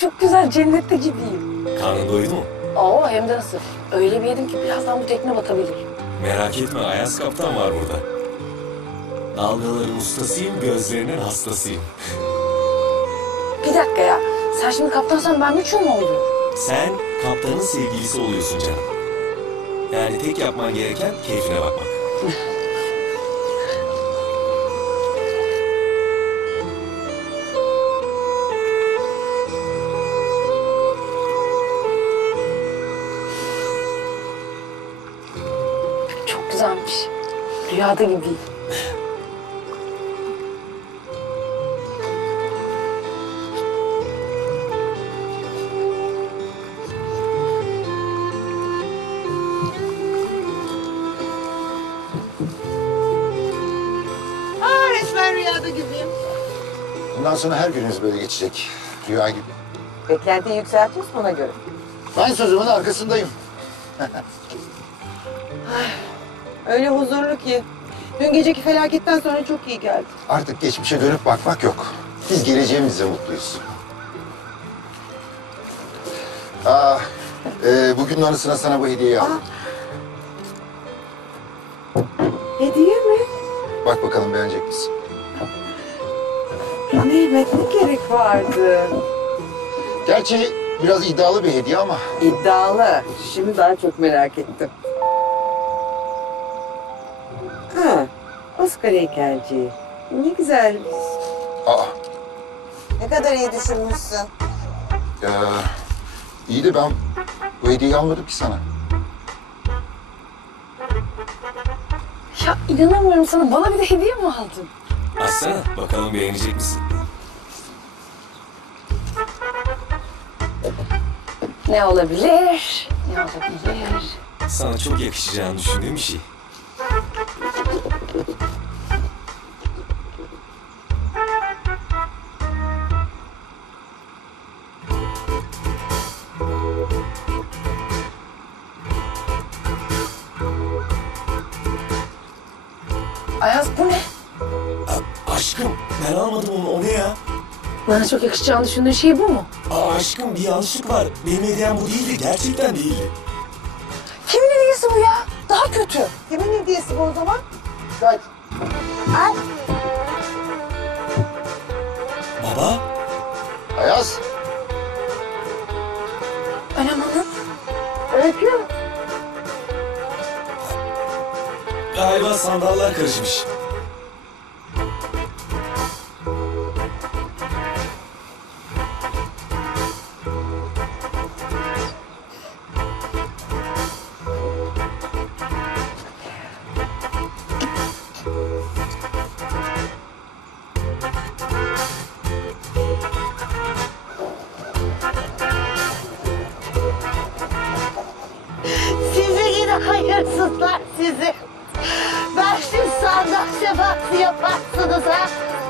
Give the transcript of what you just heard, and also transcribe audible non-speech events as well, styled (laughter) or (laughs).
çok güzel cennette gibiyim. Karnın doydu mu? Oo hem de nasıl? Öyle bir yedim ki birazdan bu tekne batabilir. Merak etme Ayaz Kaptan var burada. Dalgaların ustasıyım, gözlerinin hastasıyım. Bir dakika ya. Sen şimdi kaptansan ben müçüm mu oluyorum? Sen kaptanın sevgilisi oluyorsun canım. Yani tek yapman gereken keyfine bakmak. (laughs) Güzelmiş. Rüyada gibiyim. Aa resmen rüyada gibiyim. Bundan sonra her gününüz böyle geçecek. Rüya gibi. Beklentiyi yükseltiyorsun ona göre. Ben sözümün arkasındayım. Öyle huzurlu ki. Dün geceki felaketten sonra çok iyi geldi. Artık geçmişe dönüp bakmak yok. Biz geleceğimizle mutluyuz. Aa, e, bugünün anısına sana bu hediyeyi aldım. Hediye mi? Bak bakalım beğenecek misin? Mehmet ne gerek vardı? Gerçi biraz iddialı bir hediye ama İddialı. Şimdi daha çok merak ettim. Oscar heykelciği. Ne güzelmiş. aa, Ne kadar iyi düşünmüşsün. e, iyi de ben bu hediyeyi almadım ki sana. Ya inanamıyorum sana. Bana bir de hediye mi aldın? Açsana, bakalım beğenecek misin? Ne olabilir? Ne olabilir? Sana çok yakışacağını düşündüğüm bir şey. Ayaz bu ne? Aa, aşkım, ben almadım onu, o ne ya? Bana çok yakışacağını düşündüğün şey bu mu? Aa, aşkım bir yanlışlık var. Benim hediyem bu değildi, gerçekten değildi. Kimin hediyesi bu ya? Daha kötü. Kimin hediyesi bu o zaman? Baba, Ayaz, galiba sandallar karışmış. Sizi yine hayırsızlar. Cavaco e a parte desastre